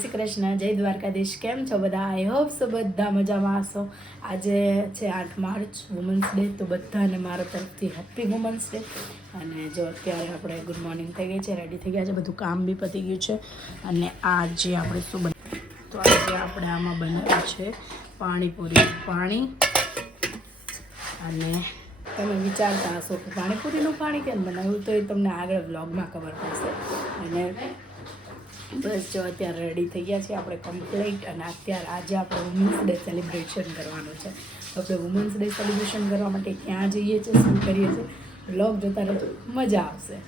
શ્રી કૃષ્ણ, જય દ્વારકાધીશ। કેમ છો બધા? આઈ હોપ સો બધા મજામાં હશો। આજે છે 8 માર્ચ વુમન્સ ડે, તો બધાને મારા તરફથી હેપી વુમન્સ ડે। અને જો અત્યારે આપણે ગુડ મોર્નિંગ થઈ ગઈ છે, રેડી થઈ ગયા છે, બધું કામ બી પતી ગયું છે। અને આજે આપણે શું તો આજે આપણે આમાં બનાવ્યું છે પાણીપુરી। પાણી અને તમે વિચારતા હશો કે પાણીપુરીનું પાણી કેમ બનાવ્યું, તો એ તમને આગળ વ્લોગમાં ખબર પડશે। અને બસ જો અત્યારે રેડી થઈ ગયા છે આપણે કમ્પ્લીટ। અને અત્યારે આજે આપણે વુમન્સ ડે સેલિબ્રેશન કરવાનું છે। તો આપણે વુમન્સ ડે સેલિબ્રેશન કરવા માટે ક્યાં જઈએ છીએ, શું કરીએ છીએ, વ્લોગ જોતા રહેજો, મજા આવશે।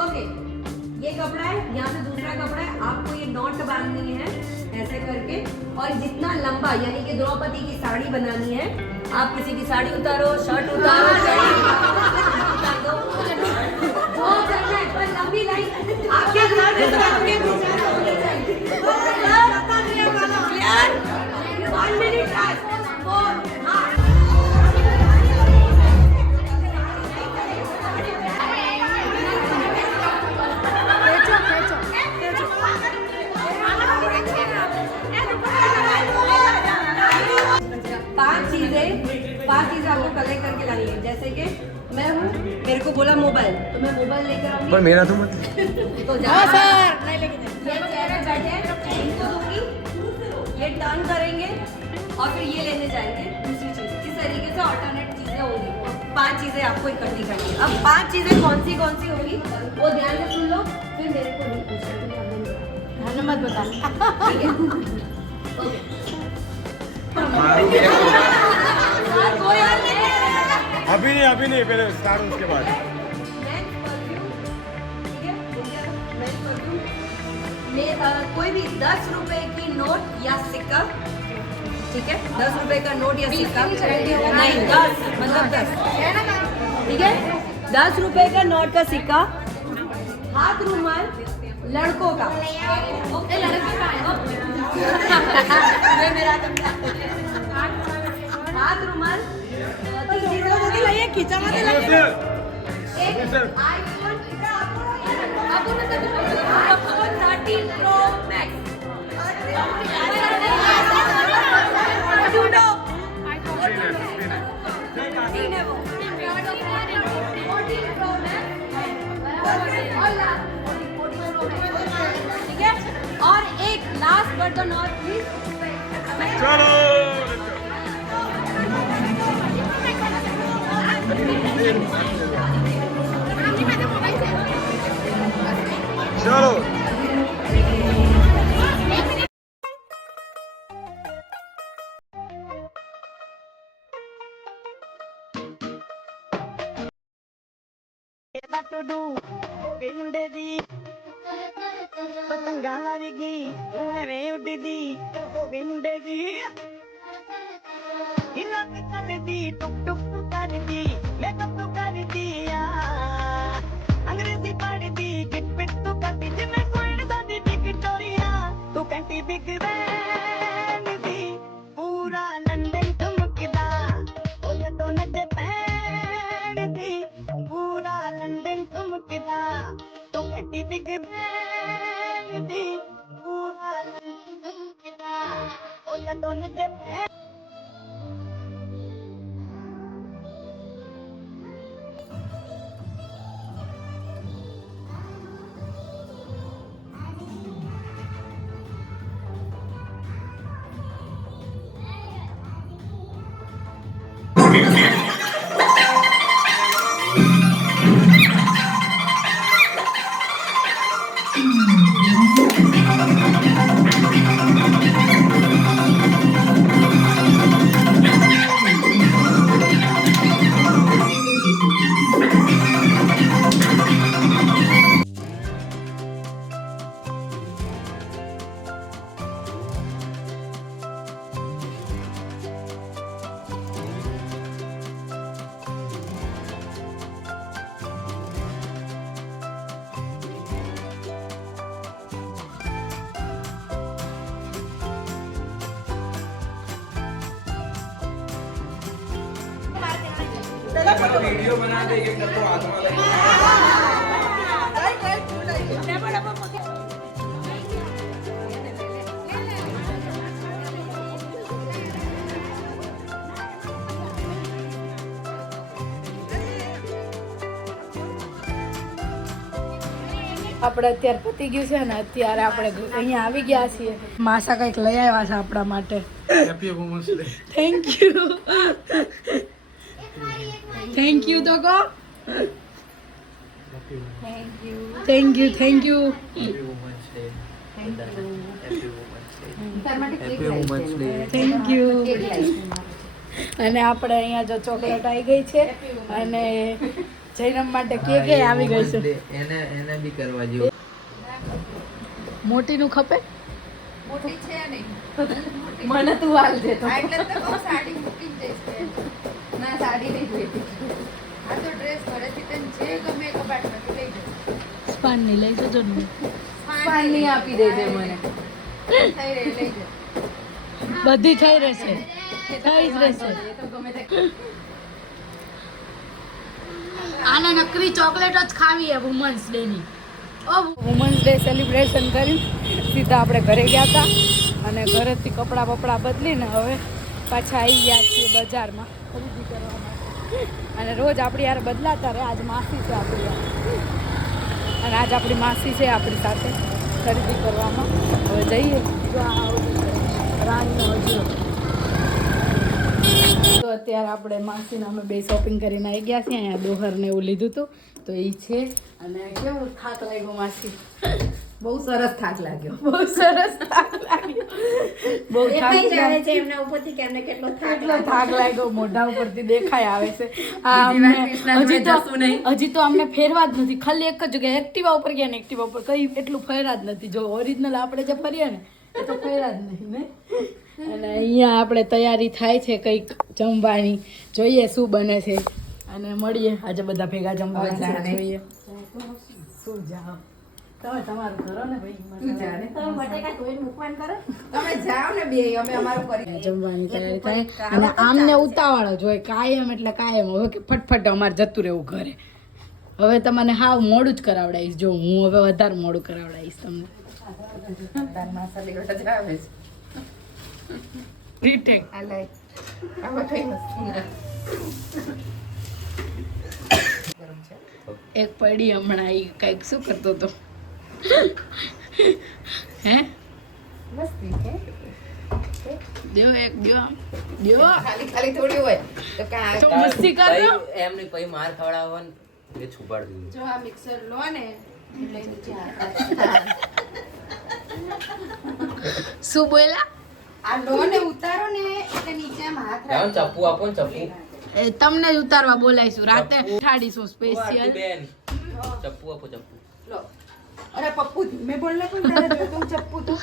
ओके, ये कपड़ा है, यहाँ से दूसरा कपड़ा है। आपको ये नॉट बांधनी है ऐसे करके, और जितना लंबा यानी कि द्रौपदी की साड़ी बनानी है। आप किसी की साड़ी उतारो, शर्ट उतारो, उतार दो, जो करना है, पर लंबी लाइन आपके घर में आपके क्लियर। 1 मिनट 4 पांच चीजें आपको कलेक्ट करके लानी है। जैसे कि मैं हूँ, मेरे को बोला मोबाइल, तो मैं मोबाइल लेकर आऊंगी। पर मेरा तो मत तो हाँ सर, नहीं लेके ये चेहरे बैठे इनको दूंगी, ये टर्न करेंगे और फिर ये लेने जाएंगे दूसरी चीज। इस तरीके से ऑल्टरनेट चीजें होंगी। 5 चीजें आपको इकट्ठी करनी है। अब 5 चीजें कौन सी होगी वो ध्यान से सुन लो, फिर मेरे को नहीं पूछना, मत बता। ठीक है, ओके। अभी नहीं पहले स्टार्ट उसके बाद। कोई भी 10 रुपए की नोट या सिक्का, ठीक है, 10 रुपए का नोट या सिक्का नहीं, 10 मतलब 10, ठीक है, 10 रुपए का नोट का सिक्का, हाथ रुमाल लड़कों का, हाथ रुमाल, खींचा मत iPhone 13 Pro Max, तीन है वो, 14 Pro Max, ठीक है। और एक last but the not least, चलो चलो पतंगारी उड़दी टुक टुक कर दी, मेकअप तो कर दिया, अंग्रेजी पढ़ दी, किट पिट तो कर दी, जिन्हें कोई दादी विक्टोरिया, तू कहती बिग बैन दी, पूरा लंदन ठुमकदा, ओ ये तो नच पैन दी, पूरा लंदन बिग बैन दी ओ या दोनों दे वीडियो बना दे ये कर तो हाथ में लगे આપણે અત્યારે પતી ગયું છે ને અત્યારે આપણે અહીંયા આવી ગયા છીએ માસા કંઈક લઈ આવ્યા છે આપણા માટે happy women's day thank you તો કહો thank you happy women's day happy women's day thank you અને આપણે અહીંયા જો ચોકલેટ આવી ગઈ છે અને જૈનમ માટે કેક આવી ગઈ છે એને બી કરવા જેવું મોટીનું ખપે મોટી છે નહીં મને તું હાલ દે તો એટલે તો કહું સાડી મૂકી જ દઈશ ના સાડી નહીં જોઈતી આ તો ડ્રેસ ઘરેથી તને જે ગમે એ કબાટમાંથી લઈ જજો સ્પાનની લઈ જજો ને પાણી આપી દેજે મને થઈ રહી લઈ જજો બધી થઈ રહેશે થઈ જ રહેશે એ તો ગમે તે આને નકરી ચોકલેટો જ ખાવી હે વુમન્સ ડે ની વુમન્સ ડે સેલિબ્રેશન કરી સીધા આપણે ઘરે ગયા હતા અને ઘરેથી કપડાં બપડા બદલીને હવે પાછા આવી ગયા છીએ બજારમાં ખરીદી કરવા માટે અને રોજ આપણી યાર બદલાતા રહે આજ માસી છે આપણી યાર અને આજ આપણી માસી છે આપણી સાથે ખરીદી કરવામાં હવે જઈએ જો આ રાણીનો હજરો તો અત્યારે આપણે માસીને અમે બે શોપિંગ કરીને આવી ગયા છીએ અહીંયા દોહર ને એવું લીધું હતું તો એ છે અને કેવું થાક લાગ્યો માસી બહુ સરસ થાક લાગ્યો બહુ સરસ થાક લાગ્યો બહુ થાક જાણે છે એમના ઉપરથી કે એમને કેટલો થાક કેટલો થાક લાગ્યો મોઢા ઉપરથી દેખાય આવે છે આ અમને હજી તો અમને ફેરવા જ નથી ખાલી એક જ જગ્યાએ એક્ટિવા ઉપર ગયા ને એક્ટિવા ઉપર કઈ એટલું ફેરા જ નથી જો ઓરિજિનલ આપણે જે ફરીએ ને એ તો ફેરા જ નહીં ને અને અહીંયા આપણે તૈયારી થાય છે કંઈક જમવાની જોઈએ શું બને છે અને મળીએ આજે બધા ભેગા જમવાના છે જોઈએ શું જાઓ તમે તમારું કરો ને ભાઈ જાણે તમે બટેકા ધોઈને મૂકવાનું કરો તમે જાઓ ને બે અમે અમારું કરી જમવાની તૈયારી થાય અને આમને ઉતાવળ જ હોય કાયમ એટલે કાયમ હવે કે ફટફટ અમારે જતું રહેવું ઘરે હવે તમને હાવ મોડું જ કરાવડાવીશ જો હું હવે વધારે મોડું કરાવડાવીશ તમને તાર મસાલી ગોટા જ આવે છે રીટેક આ લઈ આમાં કઈ વસ્તુ ના એક પડી હમણાં એ કંઈક શું કરતો હતો હે મસ્તી છે દ્યો એક દ્યો આમ દ્યો ખાલી ખાલી થોડી હોય તો કા તો મસ્તી કરતો એમને પછી માર ખવડાવવાનું એ છુપાડ દીધું જો આ મિક્સર લો ને એટલે નીચે શું બોલ્યા આ લો ને ઉતારો ને એટલે નીચે આમ હાથ લાવો ચપ્પુ આપો ને ચપ્પુ એ તમને જ ઉતારવા બોલાઈશું રાતે ઠાડીશું સ્પેશિયલ બેન ચપ્પુ આપો ચપ્પુ લો અરે પપ્પુ મેં બોલને પણ તારે જો તું ચપ્પુ તો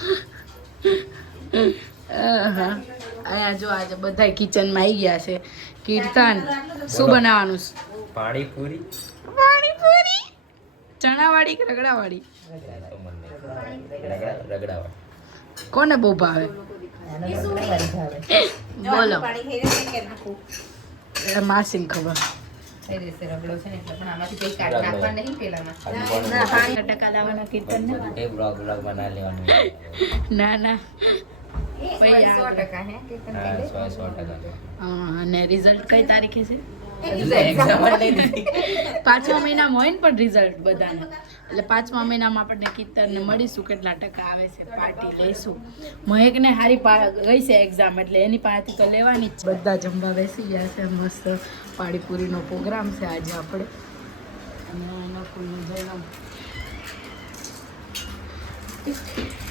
અહીંયા જો આજે બધા કિચનમાં આવી ગયા છે કીર્તન શું બનાવવાનું છે પાણીપુરી પાણીપુરી ચણાવાળી કે રગડાવાળી રગડાવા કોને બહુ ભાવે બોલો પાણી થઈ જાય કે નાખું એ માસીને ખબર થઈ જશે રગડો છે ને એટલે પણ આમાંથી કઈ કાઢ નાખવા નહીં પેલામાં ના 5% દાવાના કીર્તન ને એ બ્લોગ બના લેવાનું ના ના ભાઈ 100% હે કીર્તન હા કહી 100%. હા અને રિઝલ્ટ કઈ તારીખે છે હજુ તો exam જ નહીં દીધી. 5મા મહિનામાં હોય ને પણ રિઝલ્ટ બધાને એટલે 5મા મહિનામાં આપણને કીર્તનને મળીશું કેટલા ટકા આવે છે પાર્ટી લઈશું મહેકને હારી ગઈ છે એક્ઝામ એટલે એની પાસેથી તો લેવાની જ છે. બધા જમવા બેસી ગયા છે મસ્ત પાણીપુરીનો પ્રોગ્રામ છે આજે આપણે અને નકુલનું જન્મ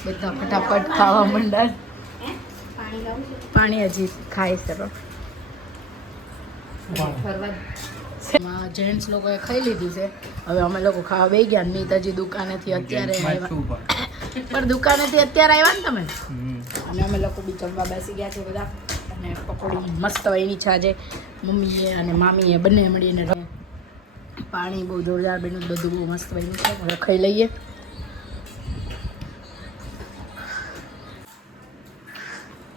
બધા ફટાફટ ખાવા માંડ્યા પાણી હજી ખાય છે ફરવા જેન્ટ્સ લોકોએ ખાઈ લીધી છે હવે અમે લોકો ખાવા બેસી ગયા મીત હજી દુકાનેથી અત્યારે આવ્યા પણ દુકાનેથી અત્યારે આવ્યા ને તમે અને અમે લોકો બી જમવા બેસી ગયા છે બધા અને પકોડી મસ્ત બની છે આજે મમ્મીએ અને મામીએ બંને મળીને પાણી બહુ જોરદાર બન્યું બધું બહુ મસ્ત બન્યું છે હવે ખાઈ લઈએ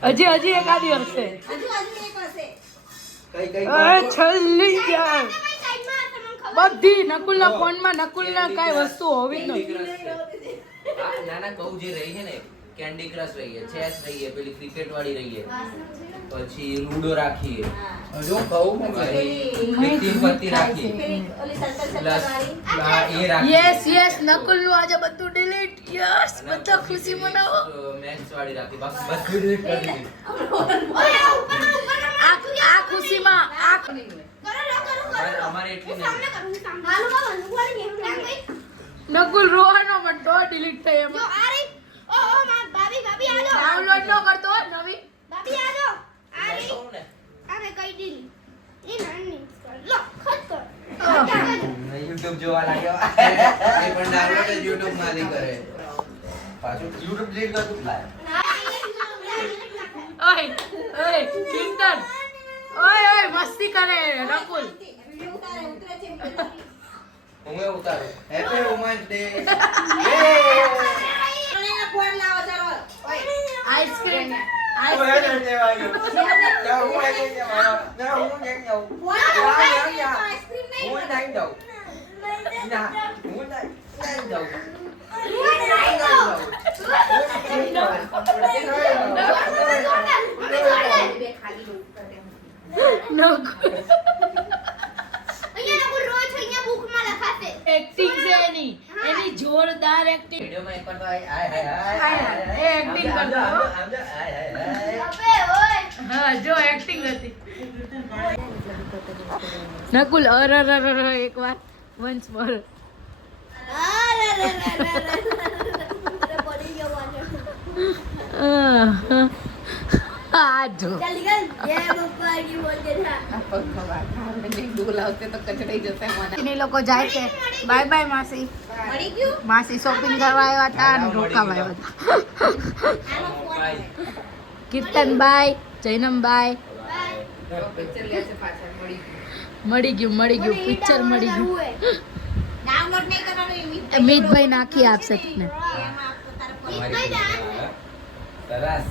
હજી એકાદી હશે છેલ્લી યાર બધી નકુલના ફોનમાં નકુલના કાંઈ વસ્તુ હોવી જ નથી આ નાના કહું જે રહી છે ને કેન્ડી ક્રશ રહી છે ચેસ રહી છે પેલી ક્રિકેટ વાળી રહી છે પછી લૂડો રાખીએ જો કહું તીન પત્તી રાખીએ પ્લસ હા એ રાખીએ યસ નકુલનું આજે બધું ડિલીટ યસ બધા ખુશી મનાવો મેથ્સ વાળી રાખી બસ બધું delete કરી દીધું આ ખુશીમાં આ અમારે એટલી નહીં નકુલ રોવાનો મંડો ડિલીટ થઈ એમાં ડાઉનલોડ ન કરતો હો નવી કહું ને YouTube જોવા લાગ્યો એ પણ ડાઉનલોડ જ YouTube માંથી કરે પાછું YouTube delete કરતું લાય ઓય ઓય કિંતન ઓય મસ્તી કરે નકુલ હું એ ઉતારું happy women's day ice cream acting છે એની જોરદાર એક્ટિંગ વિડિયોમાં એક પણ આય હાય એ acting કરતો હો. હા જો એક્ટિંગ હતી નકુલ અર એકવાર વન્સ મોર આ જો બોલાવતે તો કચડાઈ જશે મને એ લોકો જાય છે બાય બાય માસી માસી શોપિંગ કરવા આવ્યા હતા અને રોકાવા આવ્યા હતા કીર્તન બાય જૈનમ બાય પિક્ચર લે છે પાછળ મળી ગયું મળી ગયું પિક્ચર મળી ગયું ડાઉનલોડ નહીં કરવાનું મીતભાઈ નાખી આપશે તમને સરસ